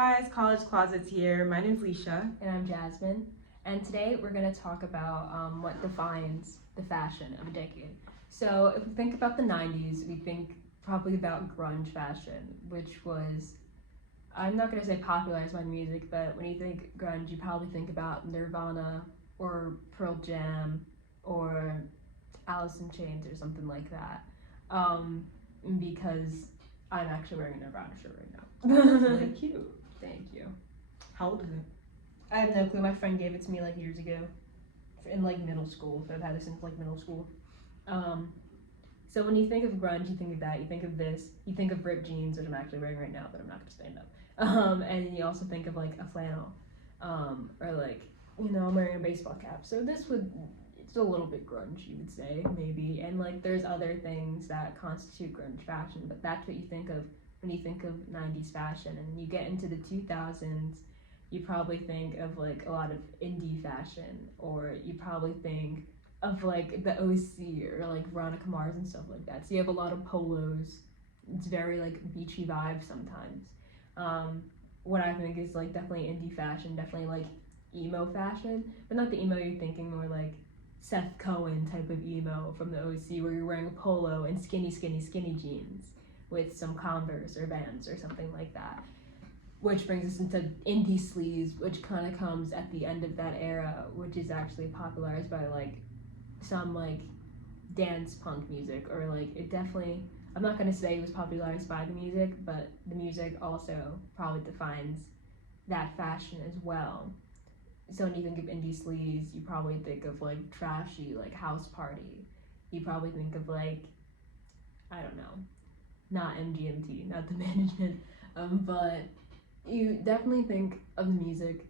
guys, College Closets here. My name's Leisha. And I'm Jasmine. And today we're going to talk about what defines the fashion of a decade. So if we think about the 90s, we think probably about grunge fashion, which was, I'm not going to say popularized by music, but when you think grunge, you probably think about Nirvana or Pearl Jam or Alice in Chains or something like that. Because I'm actually wearing a Nirvana shirt right now. It's really cute. Thank you. How old is it? I have no clue. My friend gave it to me like years ago, in like middle school. So I've had it since like middle school. So when you think of grunge, you think of that. You think of this. You think of ripped jeans, which I'm actually wearing right now, but I'm not gonna stand up. And you also think of like a flannel, or like I'm wearing a baseball cap. So it's a little bit grunge, you would say, maybe. And like there's other things that constitute grunge fashion, but that's what you think of when you think of 90s fashion. And you get into the 2000s, you probably think of like a lot of indie fashion, or you probably think of like the OC or like Veronica Mars and stuff like that. So you have a lot of polos. It's very like beachy vibe sometimes. What I think is like definitely indie fashion, definitely like emo fashion, but not the emo you're thinking, more like Seth Cohen type of emo from the OC, where you're wearing a polo and skinny jeans with some Converse or Vans or something like that. Which brings us into indie sleaze, which kind of comes at the end of that era, which is actually popularized by like some like dance punk music, or like it definitely, I'm not going to say it was popularized by the music, but the music also probably defines that fashion as well. So when you think of indie sleaze, you probably think of like trashy, like House Party. You probably think of like, I don't know, not MGMT, not the management, but you definitely think of the music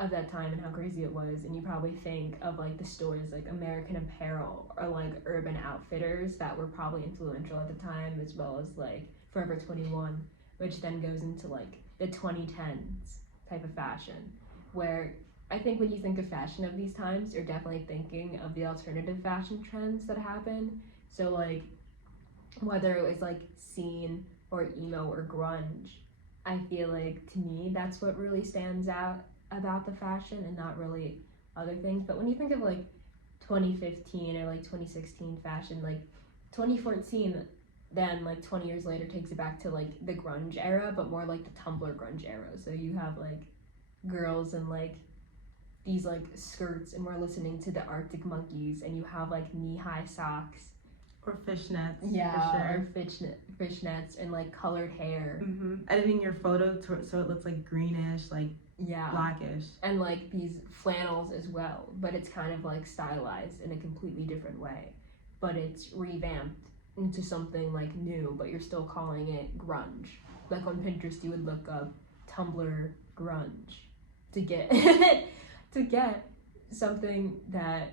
of that time and how crazy it was, and you probably think of like the stores like American Apparel or like Urban Outfitters that were probably influential at the time, as well as like Forever 21, which then goes into like the 2010s type of fashion, where I think when you think of fashion of these times, you're definitely thinking of the alternative fashion trends that happen. So like whether it was like scene or emo or grunge, I feel like to me that's what really stands out about the fashion, and not really other things. But when you think of like 2015 or like 2016 fashion, like 2014, then like 20 years later takes it back to like the grunge era, but more like the Tumblr grunge era. So you have like girls in like these like skirts, and we're listening to the Arctic Monkeys, and you have like knee-high socks Or fishnets. or For sure. fishnets and like colored hair. Editing your photo so it looks like greenish, like blackish. And like these flannels as well, but it's kind of like stylized in a completely different way, but it's revamped into something like new, but you're still calling it grunge. Like on Pinterest you would look up Tumblr grunge to get to get something that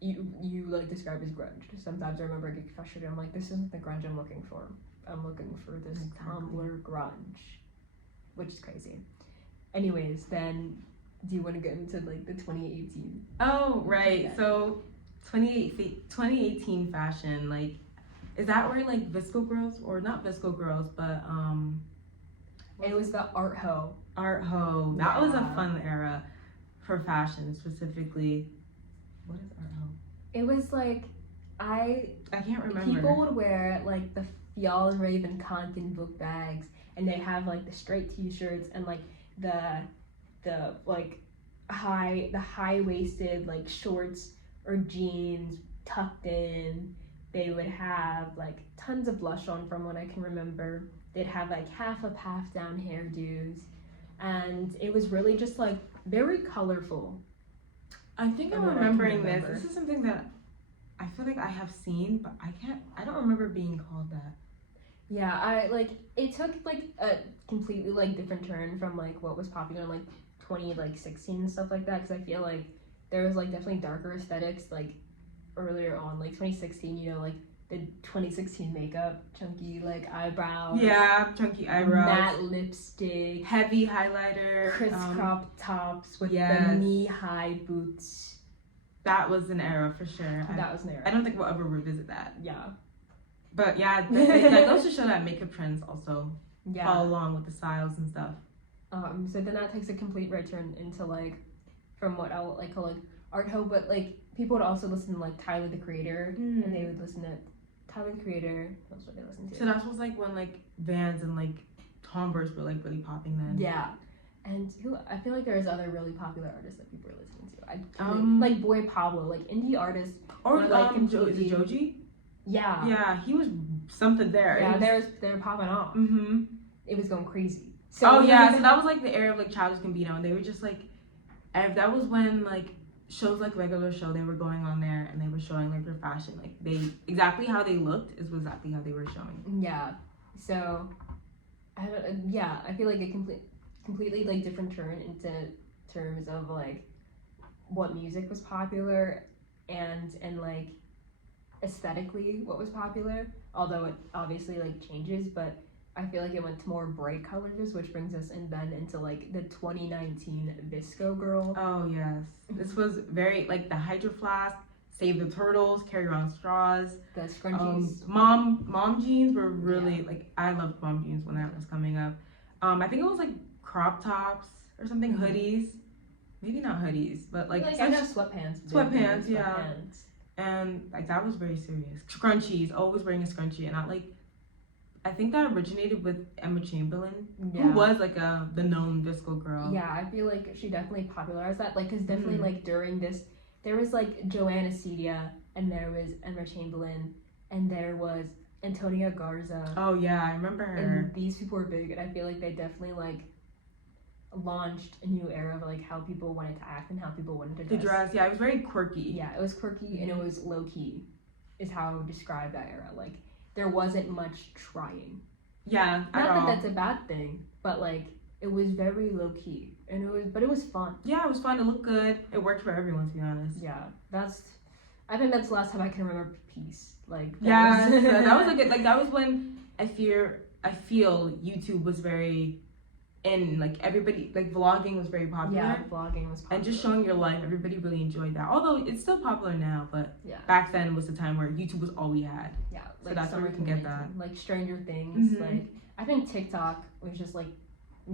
you like describe as grunge. Sometimes I remember getting frustrated. I'm like, this isn't the grunge I'm looking for. I'm looking for this Tumblr grunge, which is crazy. Anyways, then do you want to get into like the 2018? Oh, right. Yeah. So 2018 fashion, like, is that where like Visco Girls, or not Visco Girls, but it was the Art Ho. That was a fun era for fashion specifically. What is Art Ho? It was like, I can't remember. People would wear like the Fjall and Raven Kanken book bags, and they have like the straight t-shirts and like the like high-waisted like shorts or jeans tucked in. They would have like tons of blush on, from what I can remember. They'd have like half up, half down hairdos, and it was really just like very colorful. I think I'm remembering this. This is something that I feel like I have seen, but I don't remember being called that. Yeah, it took like a completely like different turn from like what was popular in like 2016 and stuff like that, because I feel like there was like definitely darker aesthetics like earlier on, like 2016, like the 2016 makeup, chunky like eyebrows. Yeah, chunky eyebrows. Matte lipstick. Heavy highlighter. Crisp crop tops with the knee-high boots. That was an era for sure. That was an era. I don't think we'll ever revisit that. Yeah. But yeah, that goes to show that makeup trends also follow along with the styles and stuff. So then that takes a complete right turn into like, from what I would like call like art hoe, but like people would also listen to like Tyler the Creator, and they would listen to Tyler the Creator. What else would they listen to? So that was like when like Vans and like Converse were like really popping then. Yeah, and who I feel like there's other really popular artists that people are listening to. Like Boy Pablo, like indie artists. Or like is it Joji? Yeah. Yeah, he was something there. Yeah, they were popping off. It was going crazy. So so that was like the era of like Childish Gambino, and they were just like, that was when like shows like Regular Show, they were going on there and they were showing like their fashion, like they exactly how they looked is exactly how they were showing. Yeah, so I feel like a completely like different turn into terms of like what music was popular and like aesthetically what was popular, although it obviously like changes, but I feel like it went to more bright colors, which brings us then into like the 2019 Visco Girl. Oh yes, this was very like the Hydro Flask, Save the Turtles, Carry On Straws, the scrunchies. Mom jeans were really like, I loved mom jeans when that was coming up. I think it was like crop tops or something, hoodies, maybe not hoodies, but like I know sweatpants. Sweatpants, yeah. And like that was very serious. Scrunchies, always wearing a scrunchie, and I think that originated with Emma Chamberlain, who was like the known Visco girl. Yeah, I feel like she definitely popularized that. Like, cause definitely like during this, there was like Joanna Cedia, and there was Emma Chamberlain, and there was Antonia Garza. Oh yeah, I remember her. And these people were big, and I feel like they definitely like launched a new era of like how people wanted to act and how people wanted to dress. Yeah, it was very quirky. Yeah, it was quirky and it was low key, is how I would describe that era. Like, there wasn't much trying. Yeah, not that that's a bad thing, but like it was very low key, and it was fun. Yeah, it was fun. It looked good. It worked for everyone, to be honest. Yeah, I think that's the last time I can remember Peace. Like that was a good, like that was when I feel YouTube was very in, like everybody, like vlogging was very popular. Yeah, vlogging was popular. And just showing your life, everybody really enjoyed that. Although it's still popular now, but back then was the time where YouTube was all we had. Yeah, like so that's where we can get that. Like Stranger Things, like I think TikTok was just like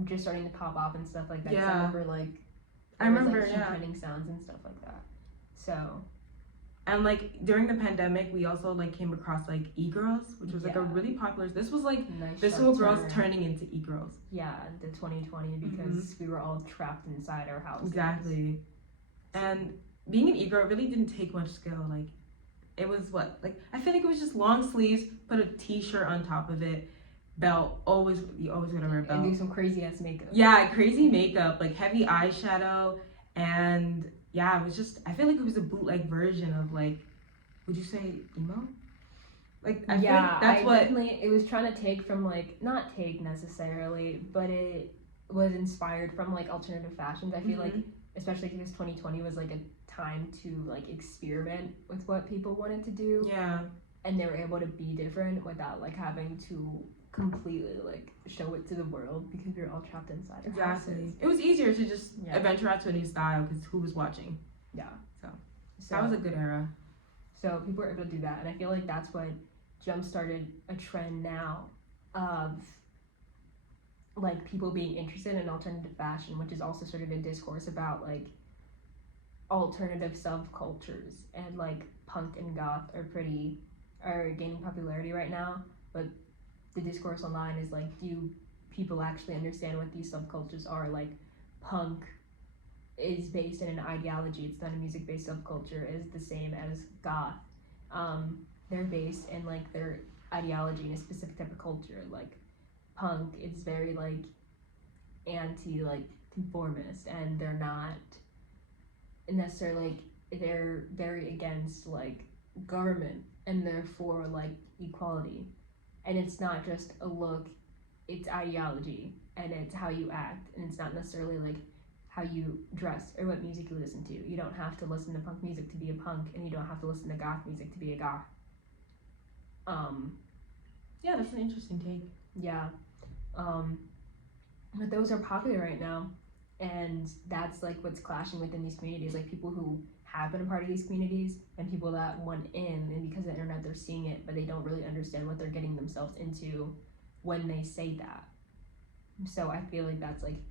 just starting to pop up and stuff like that. Yeah. I remember trending sounds and stuff like that. So. And like during the pandemic, we also like came across like e-girls, which was like a really popular. This was like Visco girls turning into e-girls. Yeah, the 2020 because we were all trapped inside our houses. Exactly. And being an e-girl really didn't take much skill. Like it was I feel like it was just long sleeves, put a t-shirt on top of it, belt. You always gotta wear a belt. And do some crazy ass makeup. Yeah, crazy makeup, like heavy eyeshadow, and yeah, it was just, I feel like it was a bootleg version of like, would you say emo? Like, I feel like that's what... definitely, it was trying to take from like, not take necessarily, but it was inspired from like alternative fashions. I feel like, especially because 2020 was like a time to like experiment with what people wanted to do. Yeah. And they were able to be different without like having to completely like show it to the world because we were all trapped inside our houses. It was easier to just venture out to a new style because who was watching? Yeah. So that was a good era. So people were able to do that, and I feel like that's what jump started a trend now of like people being interested in alternative fashion, which is also sort of a discourse about like alternative subcultures, and like punk and goth are gaining popularity right now, but the discourse online is like, do people actually understand what these subcultures are? Like punk is based in an ideology, it's not a music based subculture, is the same as goth. They're based in like their ideology in a specific type of culture. Like punk is very like anti like conformist, and they're not necessarily like, they're very against like government, and therefore like equality. And it's not just a look, it's ideology, and it's how you act, and it's not necessarily like how you dress or what music you listen to. You don't have to listen to punk music to be a punk, and you don't have to listen to goth music to be a goth. Yeah, that's an interesting take. Yeah. But those are popular right now, and that's like what's clashing within these communities, like people who have been a part of these communities and people that went in, and because of the internet they're seeing it, but they don't really understand what they're getting themselves into when they say that. So I feel like that's like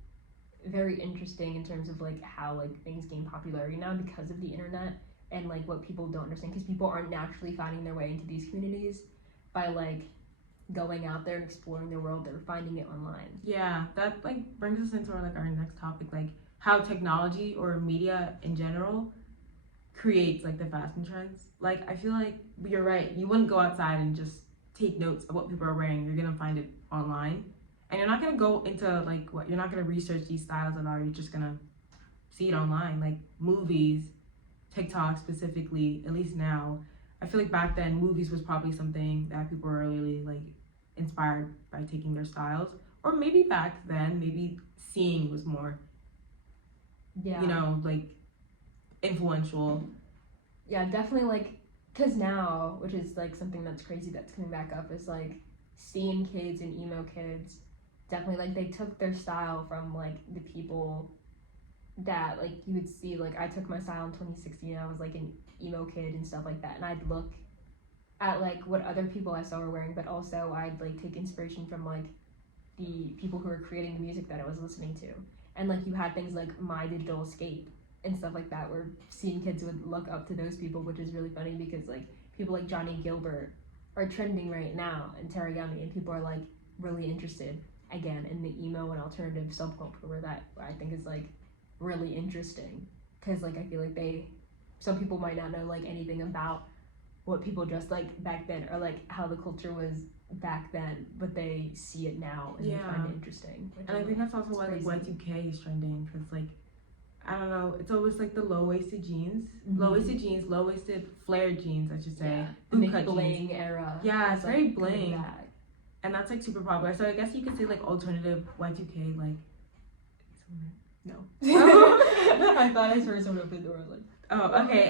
very interesting in terms of like how like things gain popularity now because of the internet and like what people don't understand because people aren't naturally finding their way into these communities by like going out there and exploring the world. They're finding it online. Yeah, that like brings us into our next topic, like how technology or media in general creates like the fashion trends. Like I feel like you're right. You wouldn't go outside and just take notes of what people are wearing. You're gonna find it online, and you're not gonna go into like what you're not gonna research these styles at all. You're just gonna see it online, like movies, TikTok specifically. At least now, I feel like back then movies was probably something that people were really like inspired by taking their styles, or maybe back then maybe seeing was more, Yeah. you know, like influential. Yeah, definitely like because now, which is like something that's crazy that's coming back up, is like seeing kids and emo kids. Definitely like they took their style from like the people that like you would see. Like I took my style in 2016. I was like an emo kid and stuff like that, and I'd look at like what other people I saw were wearing, but also I'd like take inspiration from like the people who were creating the music that I was listening to. And like you had things like My Digital Escape and stuff like that where seeing kids would look up to those people, which is really funny because like people like Johnny Gilbert are trending right now and Terayami, and people are like really interested again in the emo and alternative subculture that I think is like really interesting because like I feel like some people might not know like anything about what people dressed like back then or like how the culture was back then, but they see it now and they find it interesting. And I think that's also why like Y2K is trending because like I don't know, it's always like the low-waisted jeans, low-waisted flared jeans, I should say, yeah. bootcut bling era. Yeah, it's very like, bling, and that's like super popular. So I guess you could say like alternative Y2K, like. No. I thought I heard someone open the door. I was like, oh, okay.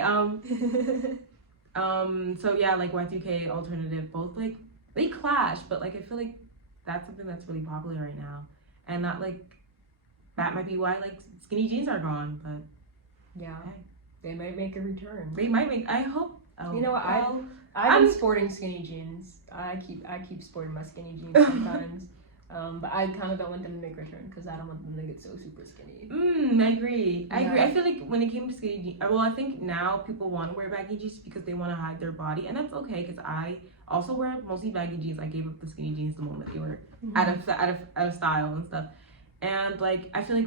So yeah, like Y2K alternative, both like they clash, but like I feel like that's something that's really popular right now, and that might be why like skinny jeans are gone, but yeah, they might make a return. They might make. I hope. You know what? I've been sporting skinny jeans. I keep sporting my skinny jeans sometimes. But I kind of don't want them to make a return because I don't want them to get so super skinny. I agree. I feel like when it came to skinny jeans, well, I think now people want to wear baggy jeans because they want to hide their body, and that's okay because I also wear mostly baggy jeans. I gave up the skinny jeans the moment they were out of style and stuff, and like I feel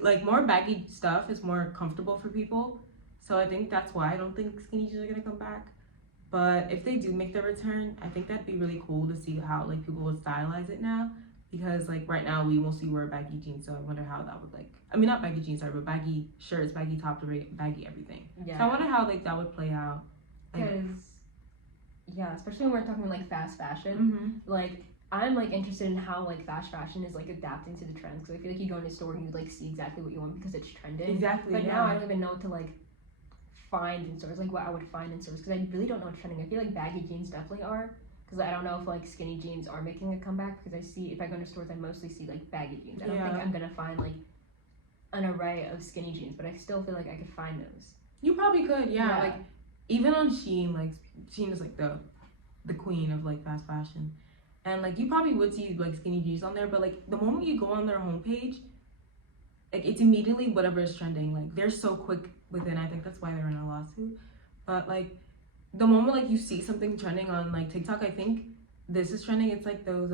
like more baggy stuff is more comfortable for people. So I think that's why I don't think skinny jeans are gonna come back. But if they do make their return, I think that'd be really cool to see how like people would stylize it now. Because like right now we mostly wear baggy jeans, so I wonder how that would like. I mean not baggy jeans, sorry, but baggy shirts, baggy top to baggy everything. Yeah. So I wonder how like that would play out. Because yeah, especially when we're talking like fast fashion, like I'm like interested in how like fast fashion is like adapting to the trends. Because I feel like you go in a store and you like see exactly what you want because it's trending. Exactly. But now I don't even know what to like find in stores, like what I would find in stores, because I really don't know what's trending. I feel like baggy jeans definitely are, because I don't know if like skinny jeans are making a comeback, because I see, if I go into stores, I mostly see like baggy jeans. I don't think I'm gonna find like an array of skinny jeans, but I still feel like I could find those. You probably could, yeah. Like even on Shein, like Shein is like the queen of like fast fashion, and like you probably would see like skinny jeans on there, but like the moment you go on their homepage, like it's immediately whatever is trending. Like they're so quick within. I think that's why they're in a lawsuit. But like the moment like you see something trending on like TikTok, I think this is trending. It's like those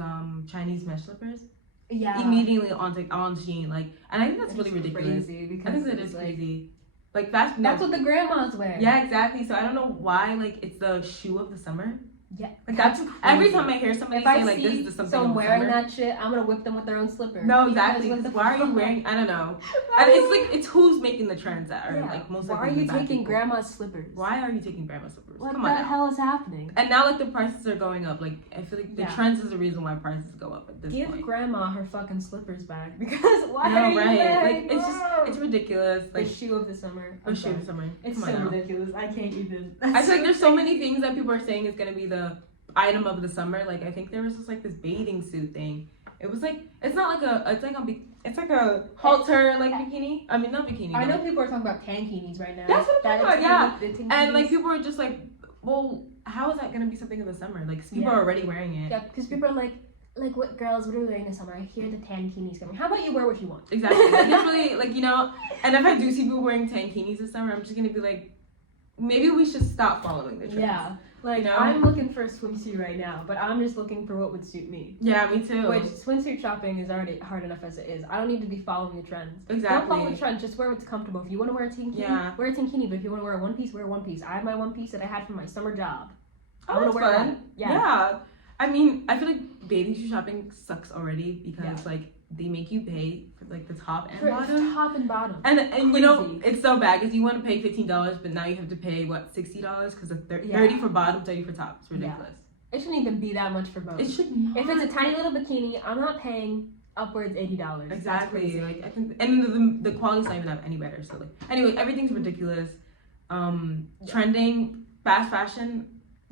Chinese mesh slippers. Yeah. Immediately on Shein, like, and I think that's really ridiculous. Crazy, I think that is crazy. Like fast. That's what the grandmas wear. Yeah, exactly. So I don't know why like it's the shoe of the summer. Yeah, like that's crazy. Every time I hear somebody say like this is something. Someone wearing that shit, I'm gonna whip them with their own slippers. No, exactly. Why are you wearing? I don't know. And it's like it's who's making the trends that are like most. Why are you taking grandma's slippers? Why are you taking grandma's slippers? What the hell is happening? And now like the prices are going up. Like I feel like the trends is the reason why prices go up at this point. Give grandma her fucking slippers back, because why are you wearing like it's ridiculous. Like the shoe of the summer. The shoe of the summer. It's so ridiculous. I can't even. I feel like there's so many things that people are saying is gonna be the item of the summer. Like I think there was just like this bathing suit thing. It was like it's not like it's like a halter like bikini. I mean not bikini. I know people are talking about tankinis right now. That's what I'm talking about. Yeah, and like people are just like, well, how is that gonna be something in the summer? Like people are already wearing it. Yeah, because people are like, like, what girls, what are we wearing this summer? I hear the tankinis coming. How about you wear what you want? Exactly. Like, it's really, like, you know, and if I do see people wearing tankinis this summer, I'm just gonna be like, maybe we should stop following the trends. Yeah. Like, you know? I'm looking for a swimsuit right now, but I'm just looking for what would suit me. Yeah, me too. Which, swimsuit shopping is already hard enough as it is. I don't need to be following the trends. Exactly. Don't follow the trends, just wear what's comfortable. If you want to wear a tankini, wear a tankini, but if you want to wear a one piece, wear a one piece. I have my one piece that I had from my summer job. I want to wear fun. that. Yeah. I mean, I feel like bathing suit shopping sucks already because, like, they make you pay for, like, the top and bottom. Top and bottom. And you know, it's so bad because you want to pay $15, but now you have to pay, what, $60? Because of 30 for bottom, 30 for top. It's ridiculous. Yeah. It shouldn't even be that much for both. It should not. If it's a tiny little bikini, I'm not paying upwards $80. Exactly. Like, I think, and the quality's not even that any better. So, like, anyway, everything's ridiculous. Trending, fast fashion,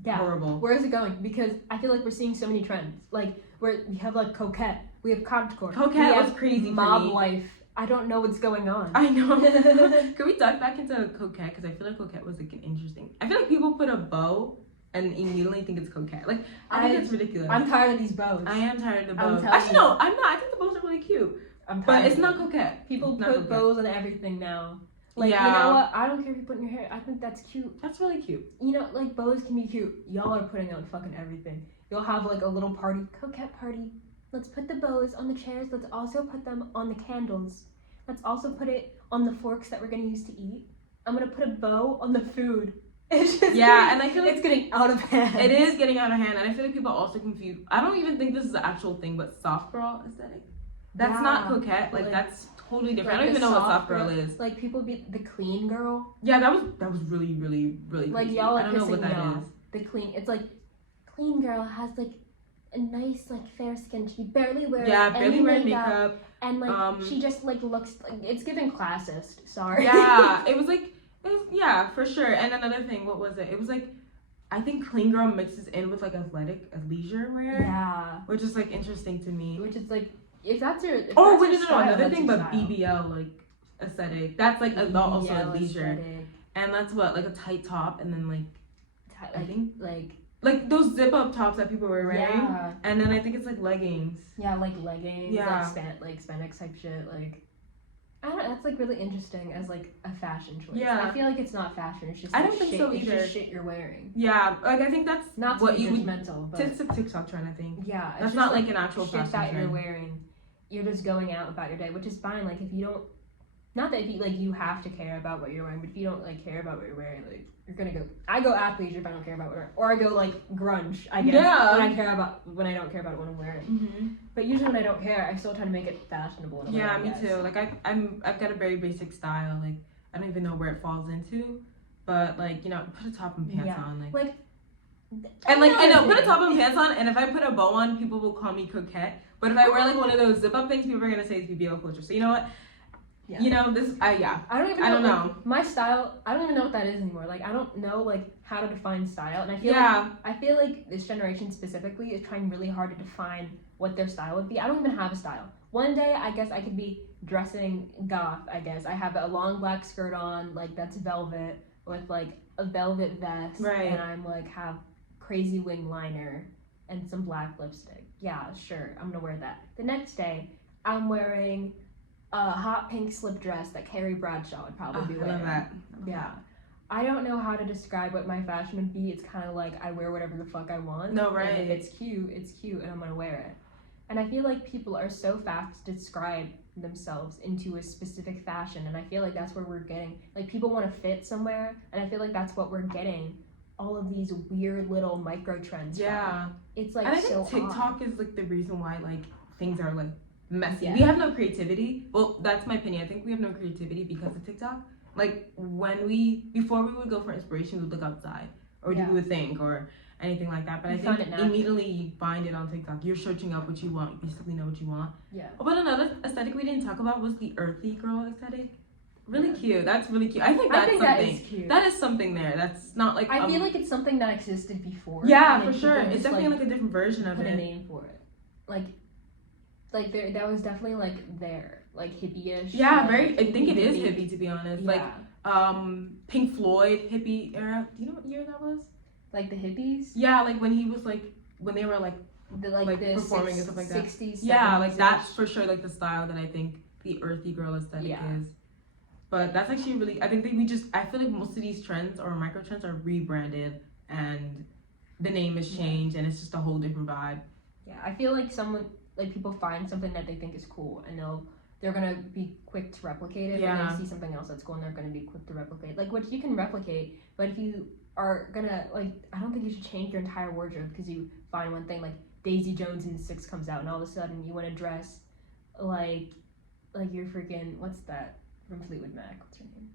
horrible. Where is it going? Because I feel like we're seeing so many trends. Like, we have, like, coquette. We have cottagecore. Coquette was crazy mob for me. life. I don't know what's going on. I know. Can we dive back into coquette? Because I feel like coquette was, like, an interesting. I feel like people put a bow and immediately think it's coquette. Like, I think it's ridiculous. I'm tired of these bows. I am tired of the bows. Actually, no, I'm not. I think the bows are really cute. But it's not coquette. People put bows on everything now. Like, yeah. You know what? I don't care if you put in your hair. I think that's cute. That's really cute. You know, like, bows can be cute. Y'all are putting on fucking everything. You'll have, like, a little party. Coquette party. Let's put the bows on the chairs. Let's also put them on the candles. Let's also put it on the forks that we're going to use to eat. I'm going to put a bow on the food. It's just and I feel like it's getting out of hand. It is getting out of hand, and I feel like people also confuse. I don't even think this is the actual thing, but soft girl aesthetic. That's not coquette. Like, that's totally different. Like, I don't even know what soft girl is. Like, people be the clean girl. Yeah, that was really, really, really like crazy. y'all are I don't know what that is. The clean. It's like clean girl has like a nice like fair skin. She barely wears barely wears makeup. And like she just like looks like it's giving classist. Sorry. Yeah, it was for sure. And another thing, what was it? It was like, I think clean girl mixes in with like athletic leisure wear. Yeah. Which is like interesting to me. Which is like, if that's your another thing, but BBL like aesthetic. That's like also a leisure. Aesthetic. And that's what, like a tight top and then like I think like those zip up tops that people were wearing. Yeah. And then I think it's like leggings. Yeah, like leggings. Yeah. Like spandex type shit. Like, I don't know, that's like really interesting as like a fashion choice. Yeah. I feel like it's not fashion. It's just I like, don't think shit, so it's either. just shit you're wearing. Yeah, like I think that's not what to be you would. judgmental, but It's a TikTok trend, I think. Yeah, that's not like an actual shit fashion that trend. you're wearing. You're just going out about your day, which is fine. Like if you don't, not that if you like you have to care about what you're wearing, but if you don't like care about what you're wearing, like you're gonna go. I go athleisure if I don't care about what I'm wearing, or I go like grunge. I guess when I don't care about what I'm wearing. Mm-hmm. But usually when I don't care, I still try to make it fashionable. In a way, Yeah, I me guess. too. Like I've got a very basic style. Like I don't even know where it falls into, but like put a top and pants on. Like and like I know put a top and pants on, and if I put a bow on, people will call me coquette. But if I wear like one of those zip up things, people are gonna say it's BBL culture. So you know what? Yeah. I don't know. My style, I don't even know what that is anymore. Like I don't know like how to define style, and I feel like this generation specifically is trying really hard to define what their style would be. I don't even have a style. One day I guess I could be dressing goth. I guess I have a long black skirt on, like that's velvet with like a velvet vest, and I'm like have crazy wing liner and some black lipstick. Yeah, sure, I'm gonna wear that. The next day, I'm wearing a hot pink slip dress that Carrie Bradshaw would probably be wearing. I love that. Yeah. I don't know how to describe what my fashion would be. It's kind of like I wear whatever the fuck I want. No, right. And if it's cute, and I'm gonna wear it. And I feel like people are so fast to describe themselves into a specific fashion, and I feel like that's where we're getting. Like people want to fit somewhere, and I feel like that's what we're getting. All of these weird little micro trends. Yeah. From. It's like and I so think TikTok odd. is like the reason why like things are like messy. Yeah. We have no creativity. Well, that's my opinion. I think we have no creativity because of TikTok. Like before we would go for inspiration, we would look outside or we would think or anything like that. But I think immediately you find it on TikTok. You're searching up what you want. You basically know what you want. Yeah. But another aesthetic we didn't talk about was the earthy girl aesthetic. Really cute. That's really cute. I think something. That is cute. That is something there. That's not like. I feel like it's something that existed before. Yeah, for sure. It's definitely like a different version of it. Put a name for it. Like there, that was definitely like hippie-ish. Yeah, like, I think it is hippie to be honest. Yeah. Like Pink Floyd hippie era. Do you know what year that was? Like the hippies. Yeah, like when he was like when they were like the like the performing and stuff like that. 60s, Yeah, 70s like that's for sure like the style that I think the earthy girl aesthetic is. But that's actually really, I think that I feel like most of these trends or micro trends are rebranded and the name is changed and it's just a whole different vibe. Yeah, I feel like people find something that they think is cool and they're gonna be quick to replicate it. Yeah. And they see something else that's cool and they're gonna be quick to replicate. Like, what you can replicate, but if you are gonna, like, I don't think you should change your entire wardrobe because you find one thing, like Daisy Jones in 6 comes out and all of a sudden you want to dress like you're freaking, what's that from Fleetwood Mac? What's her name?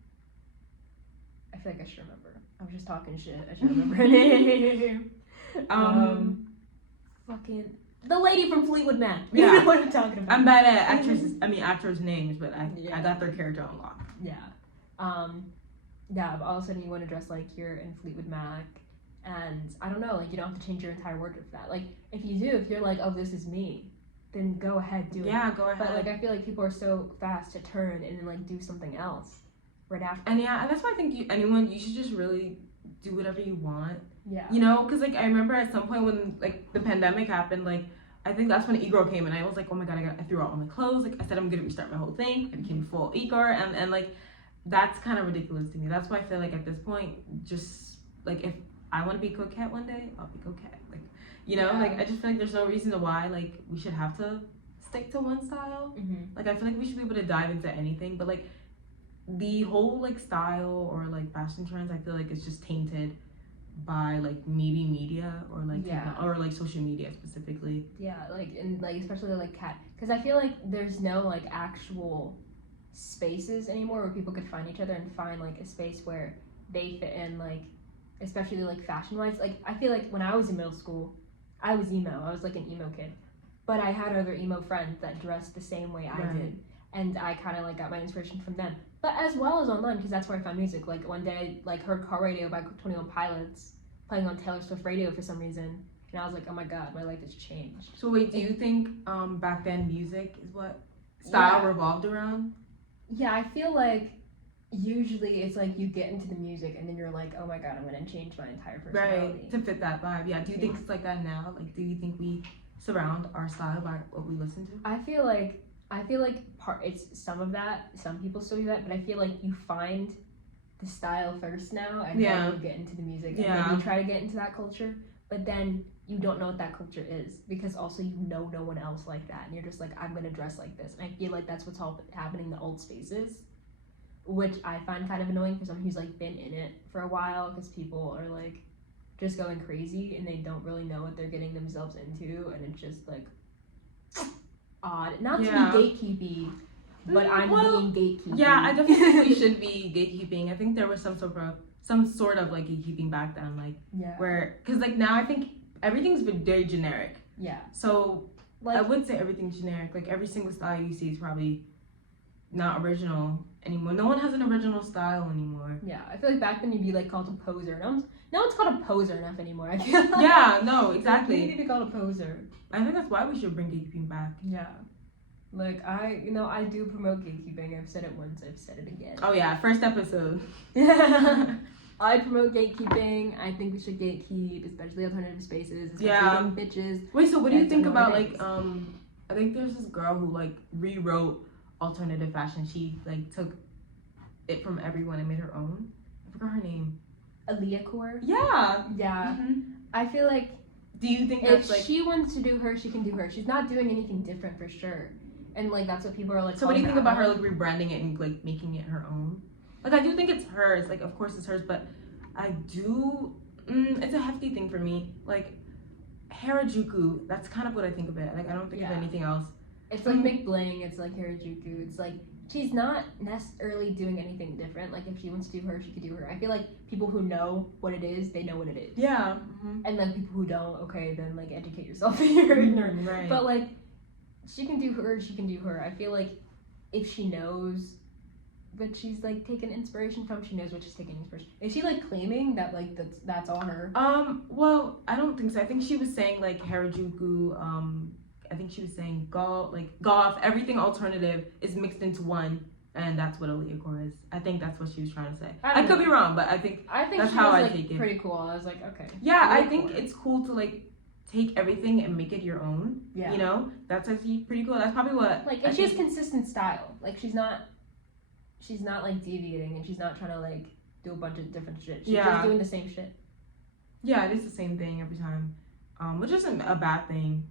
I feel like I should remember. I was just talking shit. I should remember her name. Fucking the lady from Fleetwood Mac. You know what I'm talking about. I'm bad at actors' names, but I got their character on lock. Yeah. Yeah, but all of a sudden you want to dress like you're in Fleetwood Mac, and I don't know, like you don't have to change your entire wardrobe for that. Like if you do, if you're like, oh, this is me, then go ahead, do it. Yeah, go ahead. But like I feel like people are so fast to turn and then like do something else right after. And yeah, and that's why I think you should just really do whatever you want. Yeah. You know, because like I remember at some point when like the pandemic happened, like I think that's when e-girl came and I was like, oh my god, I threw out all my clothes. Like I said, I'm gonna restart my whole thing. I became full e-girl and like that's kind of ridiculous to me. That's why I feel like at this point, just like if I want to be coquette one day, I'll be coquette. Like, you know, like I just feel like there's no reason to why like we should have to stick to one style. Mm-hmm. Like I feel like we should be able to dive into anything, but like the whole like style or like fashion trends, I feel like it's just tainted by like maybe media or like or like social media specifically. Yeah, like and like especially like because I feel like there's no like actual spaces anymore where people could find each other and find like a space where they fit in, like especially like fashion wise. Like I feel like when I was in middle school, I was emo. I was like an emo kid, but I had other emo friends that dressed the same way I did, and I kind of like got my inspiration from them. But as well as online, because that's where I found music. Like one day I like heard Car Radio by 21 Pilots playing on Taylor Swift radio for some reason, and I was like, oh my god, my life has changed. So wait, do you think back then music is what style revolved around? Yeah, I feel like usually it's like you get into the music and then you're like, oh my god, I'm gonna change my entire personality. Right, to fit that vibe. Yeah, do you think it's like that now? Like, do you think we surround our style by what we listen to? I feel like it's some of that. Some people still do that, but I feel like you find the style first now, and then you get into the music, and then you try to get into that culture, but then you don't know what that culture is because also you know no one else like that, and you're just like, I'm gonna dress like this, and I feel like that's what's all happening in the old spaces, which I find kind of annoying for someone who's like been in it for a while, because people are like just going crazy and they don't really know what they're getting themselves into, and it's just like odd. Not to be gatekeepy, but I'm being gatekeeping. Yeah, I definitely think we should be gatekeeping. I think there was some sort of like gatekeeping back then, like where, because like now I think everything's been very generic. Yeah. So like, I would say everything's generic. Like every single style you see is probably not original anymore. No one has an original style anymore. Yeah, I feel like back then you'd be like called a poser. No one's called a poser enough anymore. I feel like. Yeah, no, exactly. You need to be called a poser. I think that's why we should bring gatekeeping back. Yeah. Like I do promote gatekeeping. I've said it once. I've said it again. Oh yeah, first episode. I promote gatekeeping. I think we should gatekeep, especially alternative spaces, especially young bitches. Wait, so what do you think about like I think there's this girl who like rewrote alternative fashion. She like took it from everyone and made her own. I forgot her name. Aaliyah Core? Yeah. Yeah. Mm-hmm. I feel like do you think that's if she wants to do her, she can do her. She's not doing anything different for sure. And like that's what people are like. So what do you think about her like rebranding it and like making it her own? Like I do think it's hers. Like of course it's hers, but I do. It's a hefty thing for me. Like Harajuku. That's kind of what I think of it. Like I don't think of anything else. It's like McBling. It's like Harajuku. It's like she's not necessarily doing anything different. Like if she wants to do her, she could do her. I feel like people who know what it is, they know what it is. Yeah. And then people who don't, okay, then like educate yourself if you're ignorant. Right. But like she can do her, she can do her. I feel like if she knows what she's like taking inspiration from, she knows what she's taking inspiration. Is she like claiming that like that's all her? Well, I don't think so. I think she was saying like Harajuku, I think she was saying golf, everything alternative is mixed into one, and that's what Aaliyah Core is. I think that's what she was trying to say. I could be wrong, but I think that's how I like take it. Pretty cool. I was like, okay. Yeah, I think it's cool to like take everything and make it your own. Yeah. You know, that's actually pretty cool. That's probably what Like, and she has consistent style. Like, she's not like deviating, and she's not trying to like do a bunch of different shit. She's just doing the same shit. Yeah, it is the same thing every time, which isn't a bad thing.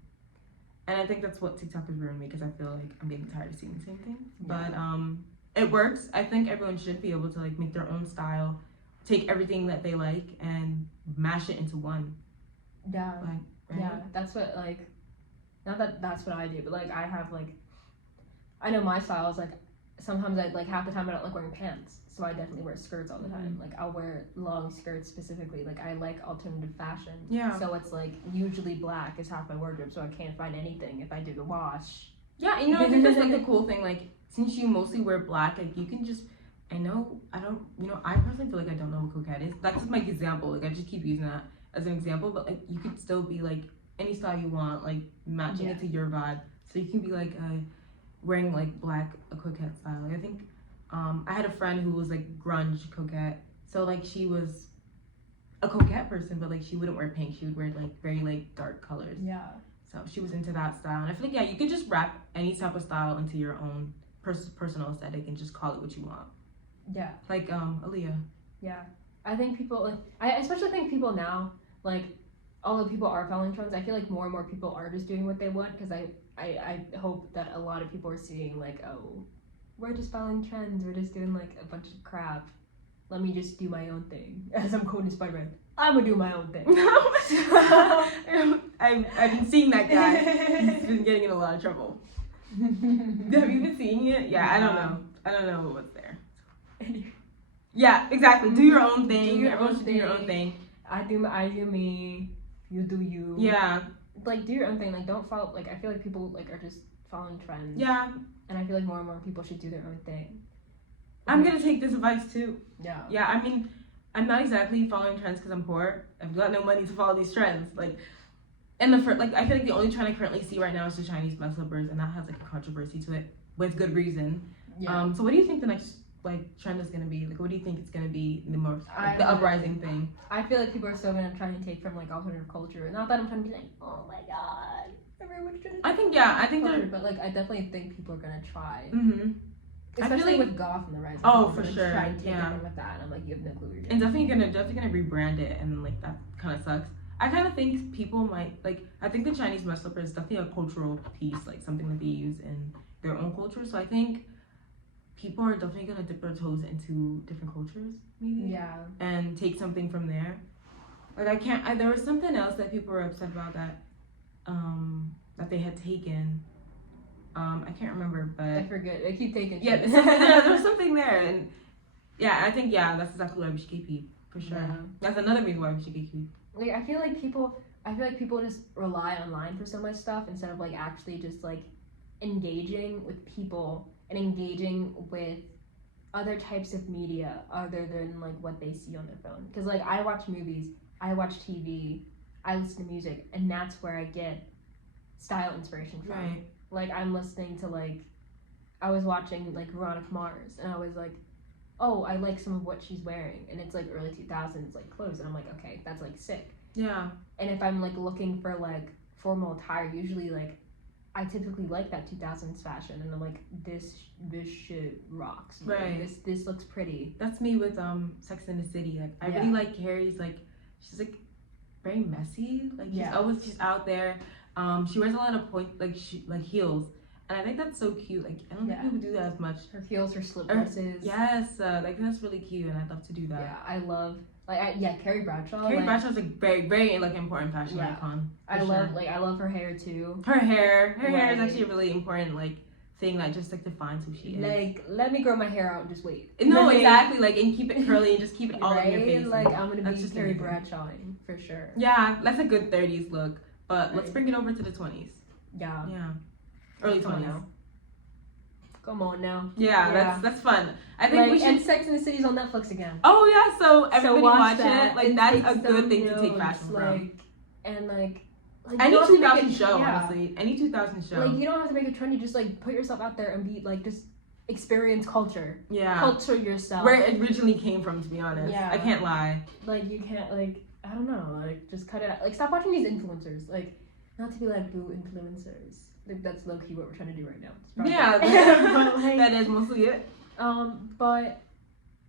And I think that's what TikTok has ruined me, because I feel like I'm getting tired of seeing the same thing. Yeah. But it works. I think everyone should be able to like make their own style, take everything that they like and mash it into one. Yeah. Like, right? Yeah, that's what, like, not that that's what I do, but like I have like, I know my style is like, sometimes I like half the time I don't like wearing pants, so I definitely wear skirts all the time. Like, I'll wear long skirts specifically. Like, I like alternative fashion. Yeah. So it's like usually black is half my wardrobe, so I can't find anything if I do the wash. Yeah, and you know, I think that's like the cool thing. Like, since you mostly wear black, like you can just, I personally feel like I don't know what coquette is. That's just my example. Like, I just keep using that as an example, but like you could still be like any style you want, like matching it to your vibe. So you can be like wearing like black, a coquette style. Like, I think I had a friend who was like grunge coquette. So like she was a coquette person, but like she wouldn't wear pink. She would wear like very like dark colors. Yeah. So she was into that style. And I feel like, yeah, you could just wrap any type of style into your own personal aesthetic and just call it what you want. Yeah. Like Aaliyah. Yeah. I think people, like, I especially think people now, like, although people are following trends, I feel like more and more people are just doing what they want, because I hope that a lot of people are seeing, like, oh, we're just following trends, we're just doing, like, a bunch of crap. Let me just do my own thing. As I'm quoting Spider-Man, I'm gonna do my own thing. I've been seeing that guy. He's been getting in a lot of trouble. Have you been seeing it? Yeah, I don't know. I don't know what's there. Yeah, exactly. Do your own thing. Everyone should do your own thing. I do me. You do you. Yeah. Like, do your own thing. Like, don't follow. Like, I feel like people like are just following trends. Yeah. And I feel like more and more people should do their own thing. I'm gonna take this advice too. Yeah. Yeah. I mean, I'm not exactly following trends because I'm poor. I've got no money to follow these trends. Like, and I feel like the only trend I currently see right now is the Chinese mud slippers, and that has like a controversy to it with good reason. Yeah. So what do you think the next like trend is gonna be? Like, what do you think it's gonna be the most, like, the uprising thing? I feel like people are still gonna try and take from like alternative culture. Not that I'm trying to be like, oh my god, everyone's trying to. I think they're. But like, I definitely think people are gonna try. Mm-hmm. Especially with goth and the rise. Oh, for sure. Try and take it with that, and I'm like, you have no clue what you're doing. And definitely gonna rebrand it, and like that kind of sucks. I kind of think people might like. I think the Chinese mud slipper is definitely a cultural piece, like something that they use in their own culture. So I think people are definitely gonna dip their toes into different cultures, maybe. Yeah. And take something from there. Like there was something else that people were upset about that they had taken. I can't remember, but I forget. I keep taking. Yeah, there was something there, and I think that's exactly why we should keep for sure. Yeah. That's another reason why we should keep. Like, I feel like people just rely online for so much stuff instead of like actually just like engaging with people and engaging with other types of media other than like what they see on their phone. Because like, I watch movies, I watch TV, I listen to music, and that's where I get style inspiration from. Right. Like, I'm listening to like, I was watching like Veronica Mars, and I was like, oh, I like some of what she's wearing, and it's like early 2000s like clothes, and I'm like, okay, that's like sick. Yeah. And if I'm like looking for like formal attire, usually like I typically like that 2000s fashion, and I'm like, this shit rocks. Right. Like, this looks pretty. That's me with Sex and the City. Like, I really like Carrie's, like, she's like very messy. Like, she's out there. She wears a lot of heels, and I think that's so cute. Like, I don't think people do that as much. Her heels, her slip dresses. Yes, like that's really cute, and I'd love to do that. Yeah, I love Carrie Bradshaw. Carrie Bradshaw's a very, very like important fashion icon. I love her hair too. Her hair is actually a really important like thing that just like defines who she is. Like, let me grow my hair out and just wait. No, exactly. Like, and keep it curly and just keep it all in your face. Like, I'm gonna be Carrie Bradshawing for sure. Yeah, that's a good 30s look. But let's bring it over to the 20s. Yeah. Yeah. Early 20s. Come on now. Yeah. That's fun. I think we should. And Sex and the City's on Netflix again. Oh yeah, so everybody watch that. it. Like, that's a good thing to take fashion from. And like any 2000 show, honestly. Any 2000 show. Like, you don't have to make a trend. You just like put yourself out there and be like, just experience culture. Yeah. Culture yourself. Where it originally came from, to be honest. Yeah. I can't lie. Like, you can't like. I don't know, like just cut it out. Like stop watching these influencers. Like not to be like boo influencers. Like that's low key what we're trying to do right now. It's probably- Yeah, But, like, that is mostly it. But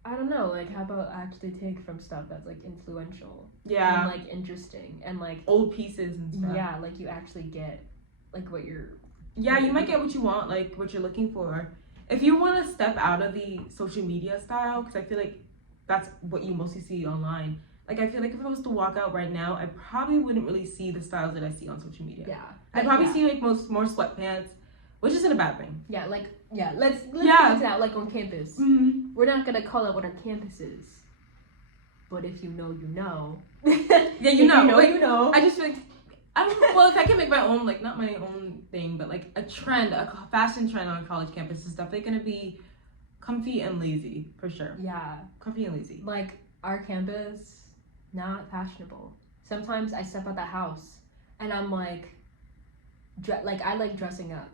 I don't know. Like how about actually take from stuff that's like influential Yeah, and like interesting and like old pieces and stuff. yeah, like you actually get like what you're. Yeah, you might get what you want, like what you're looking for. If you want to step out of the social media style, because I feel like that's what you mostly see online. Like, I feel like if I was to walk out right now, I probably wouldn't really see the styles that I see on social media. Yeah. I'd probably see like more sweatpants, which isn't a bad thing. Yeah, like let's Yeah. get into that like on campus. Mm-hmm. We're not gonna call out what our campus is, but if you know, you know. Yeah, If you know. you Like, you know. I just feel like well, if I can make my own, like not my own thing, but like a trend, a fashion trend on a college campus is definitely gonna be comfy and lazy for sure. Yeah, Comfy and lazy. like our campus, not fashionable. Sometimes I step out the house and I'm like, like I like dressing up,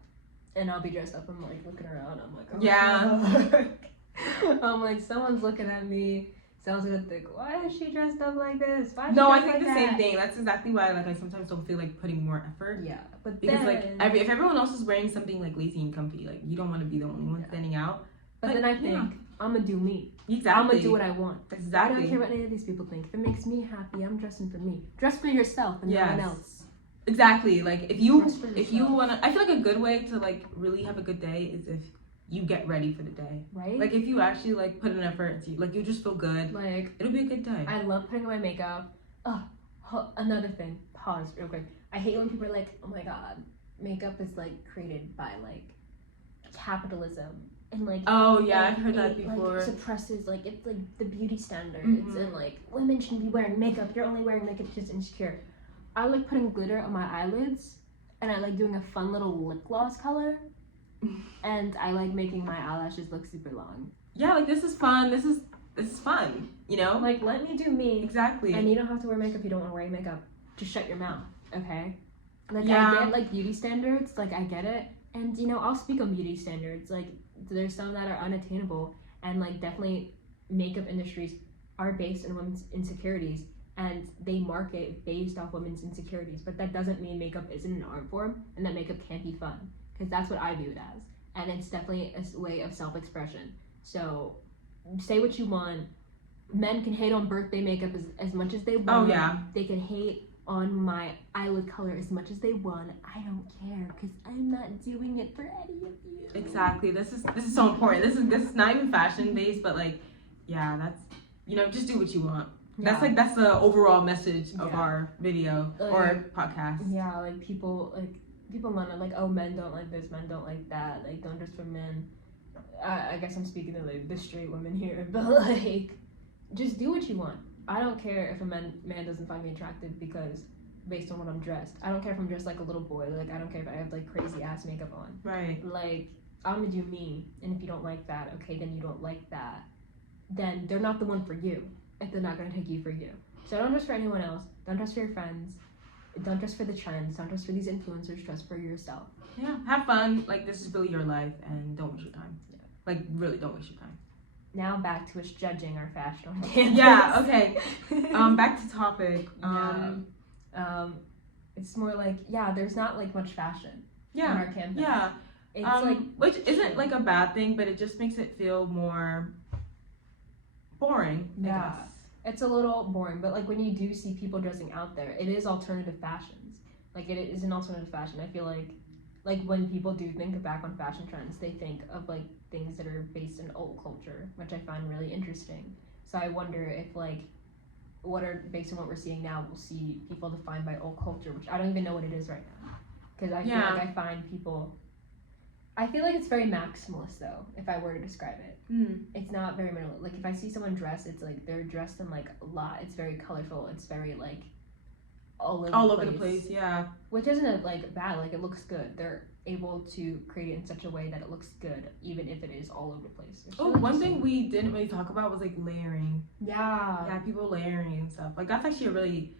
and I'll be dressed up. I'm like looking around. I'm like, oh, Yeah. I'm like, someone's looking at me. Someone's gonna think, why is she dressed up like this? Why is No, she I dressed think the like same that? thing. That's exactly why like I sometimes don't feel like putting more effort. Yeah, but Because then, like if everyone else is wearing something like lazy and comfy, like you don't want to be the only one standing out. but then I think yeah. I'm gonna do me. Exactly. I'm gonna do what I want. I Exactly. don't care what any of these people think. If it makes me happy, I'm dressing for me. Dress for yourself and no one Yes. else. Exactly. Like if you Dress for if you yourself. wanna, I feel like a good way to like really have a good day is if you get ready for the day. Right? Like if you actually like put an effort into like you just feel good. Like It'll be a good day. I love putting on my makeup. Another thing. Pause real quick. I hate when people are like, oh my god, makeup is like created by like capitalism and like Oh yeah, like, I've heard that it, before. like suppresses like it's like the beauty standards Mhm. and like women shouldn't be wearing makeup. You're only wearing makeup just insecure. I like putting glitter on my eyelids and I like doing a fun little lip gloss color and I like making my eyelashes look super long. Yeah, like this is fun. This is fun. You know? Like let me do me. Exactly. And you don't have to wear makeup. You don't want to wear makeup. Just shut your mouth, okay? Like Yeah. I get like beauty standards. Like I get it, and you know I'll speak on beauty standards. Like there's some that are unattainable, and like definitely makeup industries are based on women's insecurities, and they market based off women's insecurities. But that doesn't mean makeup isn't an art form, and that makeup can't be fun, because that's what I view it as, and it's definitely a way of self-expression. So say what you want. Men can hate on birthday makeup as much as they want. Oh yeah. They can hate on my eyelid color as much as they want. I don't care because I'm not doing it for any of you. Exactly. This is so important. This is not even fashion based, but like, yeah, that's just do what you want. Yeah. That's the overall message of Yeah. our video or podcast. Yeah, like people want to like, oh, men don't like this, men don't like that, like don't dress for men. I guess I'm speaking to like the straight women here, but like, just do what you want. I don't care if a man doesn't find me attractive because based on what I'm dressed. I don't care if I'm dressed like a little boy. Like I don't care if I have like crazy ass makeup on. Right. Like I'm gonna do me, and if you don't like that, okay, then you don't like that. Then they're not the one for you. If they're not gonna take you for you. So don't dress for anyone else. Don't dress for your friends. Don't dress for the trends. Don't dress for these influencers. Dress for yourself. Yeah. Have fun. Like this is really your life, and don't waste your time. Yeah. Like really, don't waste your time. Now back to us judging our fashion on campus. Yeah. Okay. Back to topic. It's more like there's not like much fashion on Yeah. our campus. Yeah. It's like Which isn't like a bad thing, but it just makes it feel more boring. I Yeah. guess. it's a little boring, but like when you do see people dressing out there, it is alternative fashions. Like it is an alternative fashion. I feel like when people do think back on fashion trends, they think of like things that are based in old culture, which I find really interesting. So I wonder if like based on what we're seeing now, we'll see people defined by old culture, which I don't even know what it is right now. Because I feel Yeah. like I find people. I feel like it's very maximalist though, if I were to describe it. Mm. It's not very minimal. Like if I see someone dressed, it's like they're dressed in like a lot. It's very colorful. It's very like all over The place. Yeah. which isn't like bad. Like it looks good. They're able to create it in such a way that it looks good, even if it is all over the place. It's Oh, really one interesting. thing we didn't really talk about was like layering. Yeah. Yeah, people layering and stuff. Like that's actually a really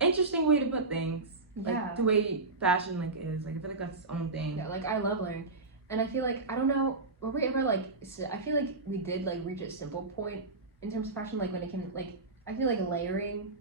interesting way to put things. Like Yeah. the way fashion like is. Like I feel like that's its own thing. Yeah, like I love layering, and I feel like I don't know. Were we ever like? I feel like we did like reach a simple point in terms of fashion. Like when it came, like I feel like layering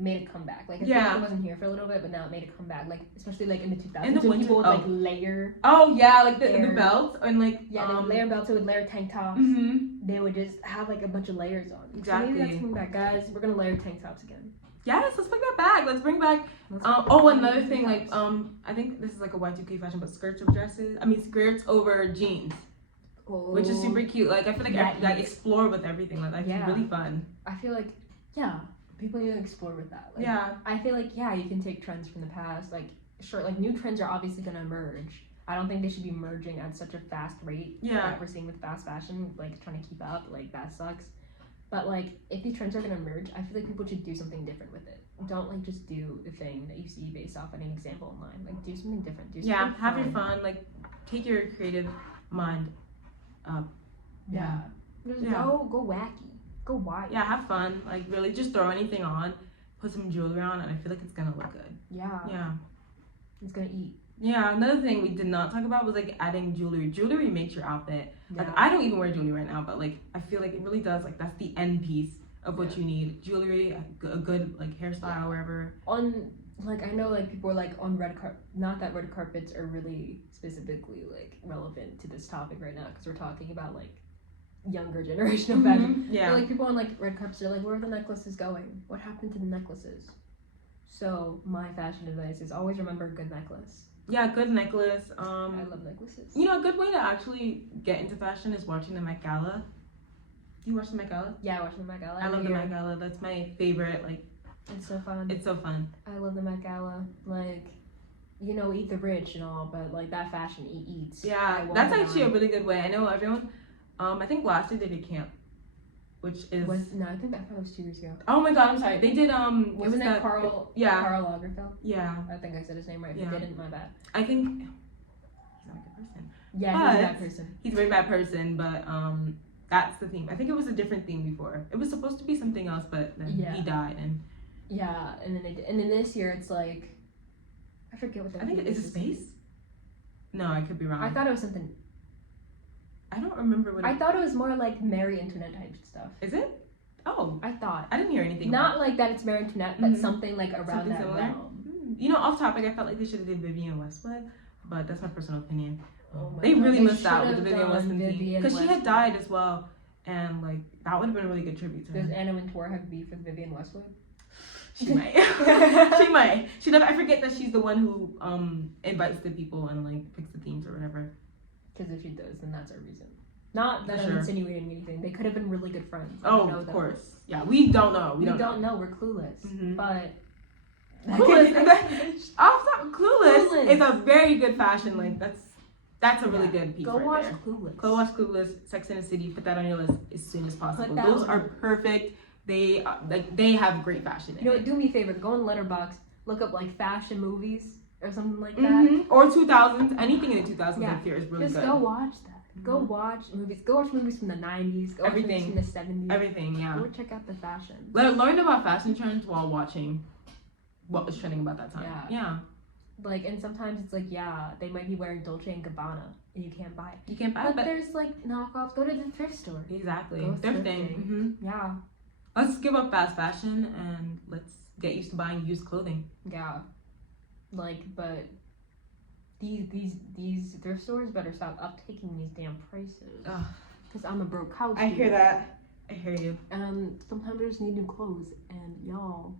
made a comeback. Like I feel Yeah. like it wasn't here for a little bit, but now it made a comeback. Like especially like in the 2000s, In the when winter- people would oh. like layer. Oh yeah, like the Hair. belts and like Yeah, they would layer belts. They would layer tank tops. Mm-hmm. They would just have like a bunch of layers on. Exactly. So maybe that's coming back, guys. We're gonna layer tank tops again. Yes, let's bring that back. Let's bring back. Another thing, like I think this is like a Y2K fashion, but skirts over jeans, which is super cute. Like I feel like explore with everything. Like that's really fun. I feel like people need to explore with that. Like, Yeah. I feel like you can take trends from the past. Like sure, like new trends are obviously gonna emerge. I don't think they should be merging at such a fast rate. Yeah. That we're seeing with fast fashion, like trying to keep up. Like that sucks. But like, if these trends are gonna merge, I feel like people should do something different with it. Don't like just do the thing that you see based off an example online. Like do something different. Do something have fun. your fun. Like take your creative mind up. Yeah. Just go wacky. Go wild. Yeah, have fun. Like really, just throw anything on, put some jewelry on, and I feel like it's gonna look good. Yeah. Yeah. It's gonna eat. Yeah, another thing we did not talk about was like adding jewelry. Jewelry makes your outfit. Yeah. Like I don't even wear jewelry right now, but like I feel like it really does. Like that's the end piece of what you need. Jewelry, a good like hairstyle, wherever. On like I know like people are like on red carpet. Not that red carpets are really specifically like relevant to this topic right now because we're talking about like younger generational fashion. Yeah. But like people on like red carpets are like, where are the necklaces going? What happened to the necklaces? So my fashion advice is always remember a good necklace. Yeah, good necklace. I love necklaces. You know, a good way to actually get into fashion is watching the Met Gala. Do you watch the Met Gala? Yeah, I watch the Met Gala. I love the Met Gala. That's my favorite. Like, it's so fun. it's so fun. I love the Met Gala. Like, you know, eat the rich and all, but like that fashion eats. Yeah, that's actually a really good way. I know everyone. I think last year they did camp, which is I think that was 2 years ago. Oh my god, I'm sorry. They did Wasn't it Carl? Yeah. Karl Lagerfeld. Yeah. I think I said his name right. If Yeah. I didn't, my bad. I think he's not a good person. Yeah, But he's a bad person. He's a very bad person, but that's the theme. I think it was a different theme before. It was supposed to be something else, but then he died and yeah, and then this year it's like I forget what that. I think is it space? No, I could be wrong. I thought it was something. I don't remember what. I thought it was more like Merry Internet type stuff. Is it? Oh, I thought. I didn't hear anything. Not like that. It's Merry Internet, but something like around Something that similar? realm. You know, off topic, I felt like they should have did Vivienne Westwood, but that's my personal opinion. Oh my They God. really They missed out with the should have Vivienne done Westwood theme Vivienne because she had Westwood. died as well, and like that would have been a really good tribute to her. Does Anna Wintour have beef with Vivienne Westwood? She might. She might. She never. I forget that she's the one who invites the people and like picks the themes or whatever. Because if she does, then that's our reason. Not that For I'm sure. insinuating anything. They could have been really good friends. Oh, of course. Yeah, we don't know. We don't know. We're clueless. Mhm. But Clueless. Off top, Clueless Clueless. is a very good fashion. Like that's a really good piece go right watch there. Clueless. Go watch Clueless, Sex and the City. Put that on your list as soon as possible. Put that Those on are your- perfect. They they have great fashion. You know what? Do me a favor. Go on Letterboxd. Look up like fashion movies or something like that. Or 2000s. Anything in the 2000s Yeah. I fear is really Just good. go watch that. Go watch movies. Go watch movies from the 90s. Go watch Everything. movies from the 70s. Everything, yeah. Go check out the fashion. Learn about fashion trends while watching what was trending about that time. Yeah. Like, and sometimes it's like, they might be wearing Dolce & Gabbana and you can't buy it. You can't buy But it, but there's like knockoffs. Go to the thrift store. exactly. Go Thrifting. thrifting. Yeah. Let's give up fast fashion and let's get used to buying used clothing. Yeah. Like, but these thrift stores better stop uptaking these damn prices. Ugh. Because I'm a broke house. I hear that. I hear you. And sometimes I just need new clothes. And y'all,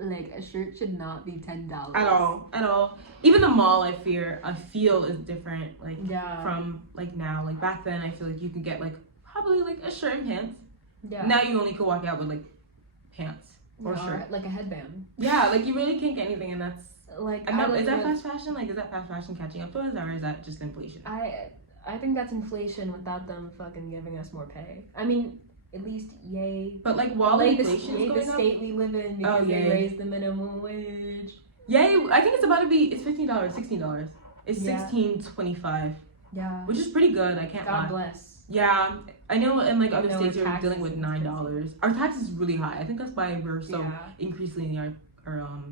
like a shirt should not be $10 At all. Even the mall, I feel is different. Like Yeah. from like now. Like back then, I feel like you could get like probably like a shirt and pants. Yeah. Now you only could walk out with like pants or Yeah, shirt. like a headband. Yeah, like you really can't get anything, and that's. Like I know, like is that the- fast fashion? Like, is that fast fashion catching up to us, or is that just inflation? I think that's inflation without them fucking giving us more pay. I mean, at least yay. But like, while Like inflation yay is the going up, state we live in because they yay. raised the minimum wage. yay! I think it's about to be. It's $15, $16. It's Yeah. $16.25, Yeah. which is pretty good. I can't lie. God bless. Yeah, I know. In like other No, states, our you're taxes dealing with is $9. Our tax is really high. I think that's why we're so Yeah. increasingly our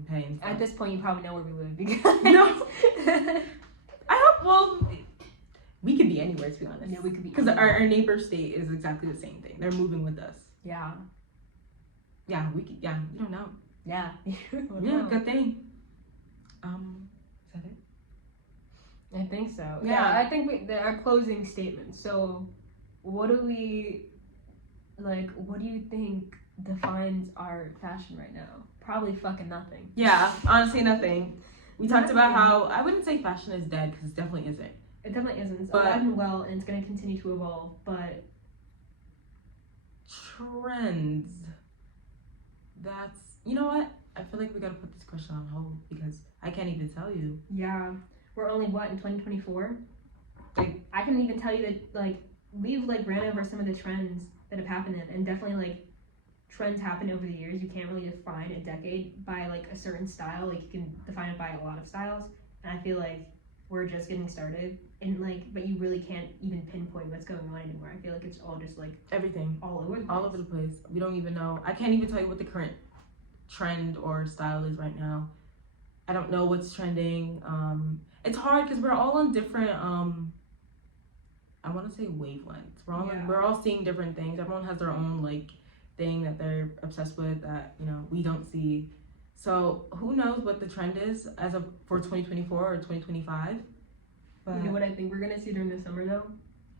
pay and stuff. At this point, you probably know where we live because No. I hope. Well, we could be anywhere, to be honest. Yeah, we could be Because our neighbor state is exactly the same thing. They're moving with us. Yeah. Yeah, you don't know. Yeah. Yeah, good thing. Is that it? I think so. Yeah. I think our closing statement. So, what do you think defines our fashion right now? Probably fucking nothing. Yeah, honestly, nothing. We talked about Nothing. how I wouldn't say fashion is dead because it definitely isn't. It definitely isn't. It's But- alive and well, and it's going to continue to evolve. But Trends. That's, you know what? I feel like we gotta put this question on hold because I can't even tell you. yeah, we're only in 2024. Like, I can even tell you that we've ran over some of the trends that have happened, and definitely trends happen over the years. You can't really define a decade by a certain style. You can define it by a lot of styles, and I feel like we're just getting started. And but you really can't even pinpoint what's going on anymore. I feel like it's all just everything. all over the place. All over the place. We don't even know. I can't even tell you what the current trend or style is right now. I don't know what's trending. It's hard because we're all on different I want to say wavelengths. We're all seeing different things. Everyone has their own thing that they're obsessed with that we don't see. So who knows what the trend is for 2024 or 2025. But You know what I think we're gonna see during the summer though?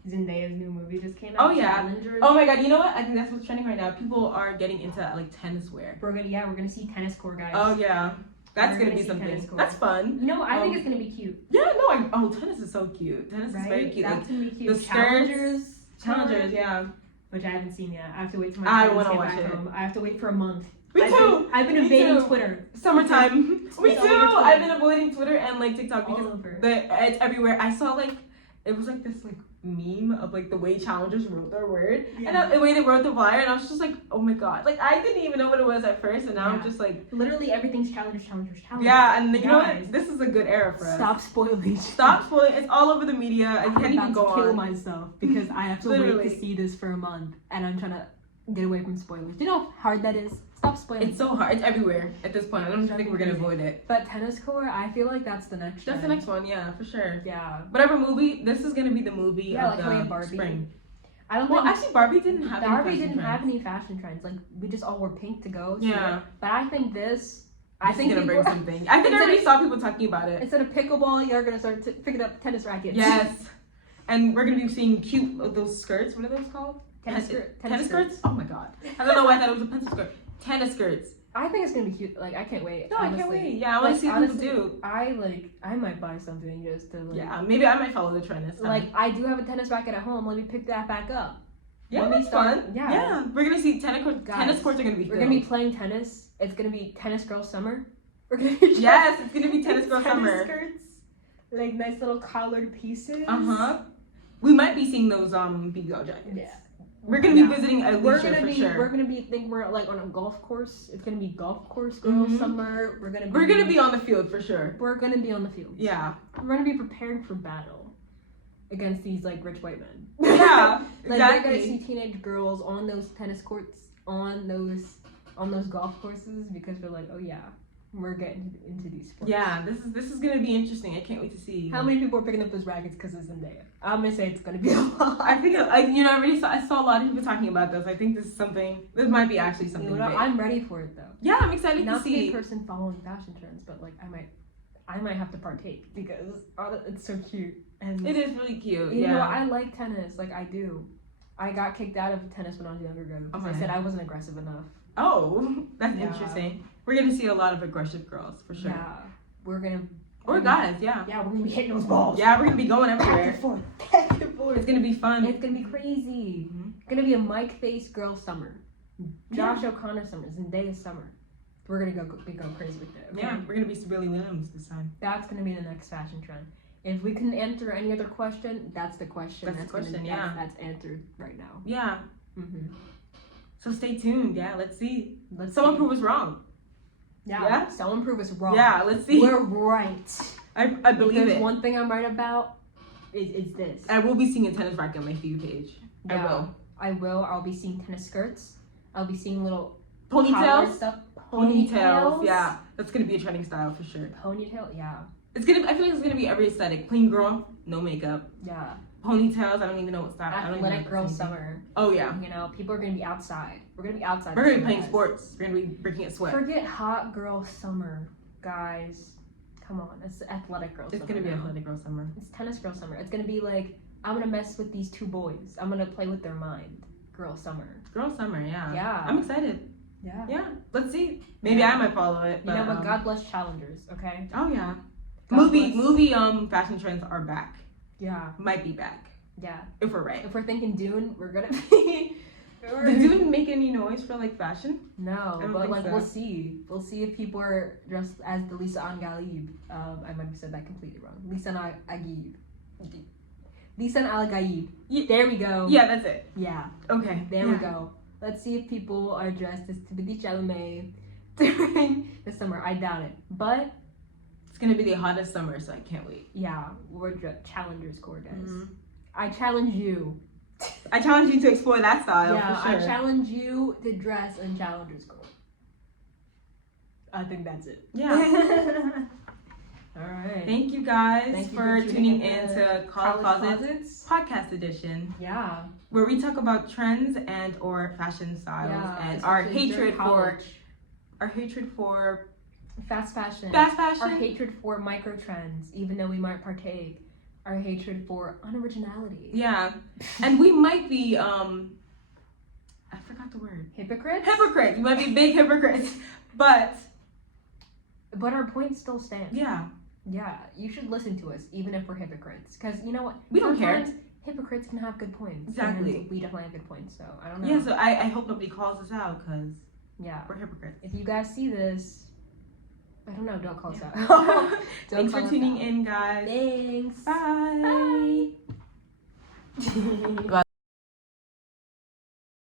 Zendaya's new movie just came out. Oh, yeah. Challengers. Oh my god, you know what? I think that's what's trending right now. People are getting into tennis wear. We're gonna see tennis court guys. Oh yeah. That's We're gonna gonna be see something. tennis court. That's fun. You know, I think it's gonna be cute. Yeah, no, tennis is so cute. Tennis is very cute. That's gonna be cute. the skirts, Challengers, yeah. which I haven't seen yet. I have to wait till I my wanna friends watch get back it. home. I have to wait for a month. Me too. I've been Me evading too. Twitter. Summertime. Me It's too. all over Twitter. I've been avoiding Twitter and TikTok All because over. it's everywhere. I saw it was this meme of the way challengers wrote their word and the way they wrote the flyer, and I was just oh my god, I didn't even know what it was at first, and now I'm just literally everything's challengers. yeah, and you know Guys. what? This is a good era for us. Stop spoiling. Stop spoiling. It's all over the media. I can't even go kill on. myself because I have to wait Literally. to see this for a month, and I'm trying to get away from spoilers. Do you know how hard that is? Stop spoiling. It's so hard. It's everywhere at this point. I don't think we're gonna avoid it. But tennis court, I feel like that's the next. That's the trend. next one, yeah, for sure. Yeah. Whatever movie, this is gonna be the movie Yeah, of how we had the Barbie. spring. I don't Well, think actually, Barbie didn't have any fashion trends. We just all wore pink to go. So Yeah. But I think this. This is gonna bring something. I think I already saw people talking about it. Instead of pickleball, you're gonna start picking up tennis rackets. Yes. And we're gonna be seeing cute those skirts. What are those called? Tennis skirts? Oh my god. I don't know why I thought it was a pencil skirt. Tennis skirts. I think it's gonna be cute. I can't wait. No, honestly. I can't wait. Yeah, I want to see what people do. I might buy something just to Yeah, maybe I might follow the trend this time. I do have a tennis racket at home. Let me pick that back up. Yeah, Let me that's start- fun. yeah. Yeah, we're gonna see tennis courts. Guys, Tennis courts are gonna be We're filled. gonna be playing tennis. It's gonna be tennis girl summer. We're gonna be Yes, it's gonna be tennis girl summer. skirts, nice little collared pieces. We might be seeing those BBL jackets. Yeah. We're gonna be visiting Alicia We're gonna for be. sure. We're gonna be. Think we're on a golf course. It's gonna be golf course girl Mhm. summer. We're gonna be on the field for sure. We're gonna be on the field. Yeah. We're gonna be preparing for battle against these rich white men. Yeah. We're gonna Exactly. see teenage girls on those tennis courts, on those golf courses, because we're oh yeah, we're getting into these sports. Yeah. This is gonna be interesting. I can't wait to see. How many people are picking up those rackets because of Zendaya? I'm gonna say it's gonna be a lot. I think I saw a lot of people talking about this. I think this is something. This might be actually something. You know, big. I'm ready for it though. Yeah, I'm excited Not to to be see. a person following fashion trends, but I might have to partake because it's so cute. And It is really cute. you know, Yeah. I like tennis. I do. I got kicked out of tennis when I was younger because I Okay. said I wasn't aggressive enough. Oh, that's Yeah. interesting. We're gonna see a lot of aggressive girls for sure. Yeah, we're gonna. Or guys. Yeah. Yeah, we're gonna be hitting those balls. Yeah, we're gonna be going Back everywhere. and forth, back and forth. It's gonna be fun. It's gonna be crazy. Mhm. It's gonna be a Mike Face girl summer, Josh O'Connor summer, Zendaya summer. We're gonna go crazy with it. Okay? Yeah, we're gonna be Billy Williams this time. That's gonna be the next fashion trend. If we can answer any other question, that's the question. That's the question, yeah. That's answered right now. Yeah. Mm-hmm. So stay tuned. Yeah, let's see. Let's Someone see. prove us wrong. Yeah. Someone prove us wrong. Yeah, let's see. We're right. I believe Because it. one thing I'm right about is this. I will be seeing a tennis racket on my feed page. Yeah, I will. I will. I'll be seeing tennis skirts. I'll be seeing little Ponytails. collar stuff. Ponytails. Yeah, that's gonna be a trending style for sure. Ponytail. Yeah. I feel like it's gonna be every aesthetic. Clean girl, no makeup. Yeah. Ponytails. I don't even know what's that. I don't even know Athletic if girl that's anything. summer. Oh yeah. You know, people are gonna be outside. We're gonna be outside. We're this gonna be summer, playing guys. sports. We're gonna be breaking it sweat. Forget hot girl summer, guys. Come on, it's athletic girl summer. It's gonna be now. athletic girl summer. It's tennis girl summer. It's gonna be like, I'm gonna mess with these two boys. I'm gonna play with their mind. Girl summer. Girl summer, yeah. Yeah. I'm excited. Yeah. Yeah. Let's see. Maybe Yeah. I might follow it. You know, but God bless challengers, okay? Oh yeah. God Movie bless. fashion trends are back. Yeah. Might be back. Yeah. If we're right. If we're thinking Dune, we're gonna be. Did Dune make any noise for like fashion? No, I don't but think like so. we'll see. We'll see if people are dressed as the Lisa Al-Gaib. I might have said that completely wrong. Lisa Al-Gaib. Lisa Al-Gaib. There we go. Yeah, that's it. Yeah. Okay. There yeah. we go. Let's see if people are dressed as Timothée Chalamet during the summer. I doubt it, but It's gonna be the hottest summer, so I can't wait. yeah, we're challengers core, guys. Mhm. I challenge you. I challenge you to explore that style. Yeah, for sure. I challenge you to dress in challengers core. I think that's it. Yeah. All right. Thank you guys Thank you for tuning in to to College Closets podcast edition, Yeah. where we talk about trends and or fashion styles and our especially during hatred for fast fashion. fast Our fashion. hatred for micro trends, even though we might partake. Our hatred for unoriginality. Yeah, and we might be I forgot the word. Hypocrites? Hypocrites. We might be big hypocrites, but But our point still stands. yeah, Yeah, you should listen to us, even if we're hypocrites. Because you know what? We don't care. Sometimes hypocrites can have good points. Exactly. And we definitely have good points, so I don't know. yeah. So I hope nobody calls us out because Yeah. we're hypocrites. If you guys see this, I don't know, don't call us out. Thanks for call us tuning out. in, guys. Thanks. Bye. Bye.